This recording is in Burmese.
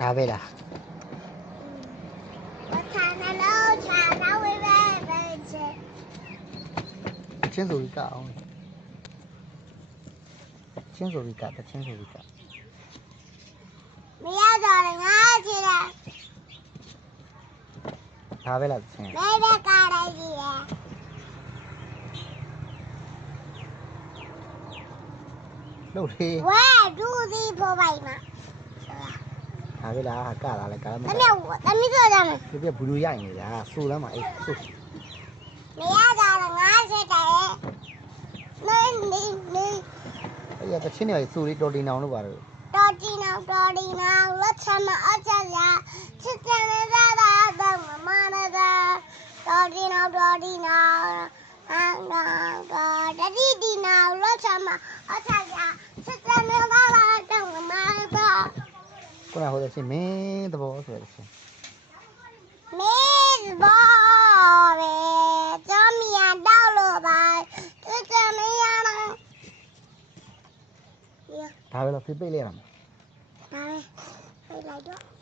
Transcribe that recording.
ဒါပဲလားချင်းဆိုပြီးကအောင်ချင်းဆိုပြီးကတချင်းဆိုပြီးကမရတော့ငါချစ်တယ်ဒါပဲလားချင်းမဲပဲကားလိုက်ကြီးရလို့သေးဝဲဒူးစီပေါ်ပိုင်မှာဒါပဲလားကလာလဲကလာမတမီးဆိုကြမယ်ပြဘူးလို့ရိုက်နေတာစူလမ်းမှာအေးစူမရတော့ငါချစ်တယ်နေအဲ့ရတချင်းတွေစူလေးတော်တင်အောင်လို့ပါတော့တော်တီနောင်လက်ချမအချက်ရချစ်တယ်စားတာတော့မမနာတော်တီနောတတိတီနောလက်ချမအချက်ရချစ်တယ်စားတာတော့မမနာခုနဟိုတချင်းမင်းသဘောဆိုရချင်းမင်းဘောပဲကြမ်းမြတ်တော့လို့ပါချစ်တယ်မရတော့ဒါပဲလားဖိပိတ်လိုက်ရမှာဒါပဲဖိတ်လိုက်တော့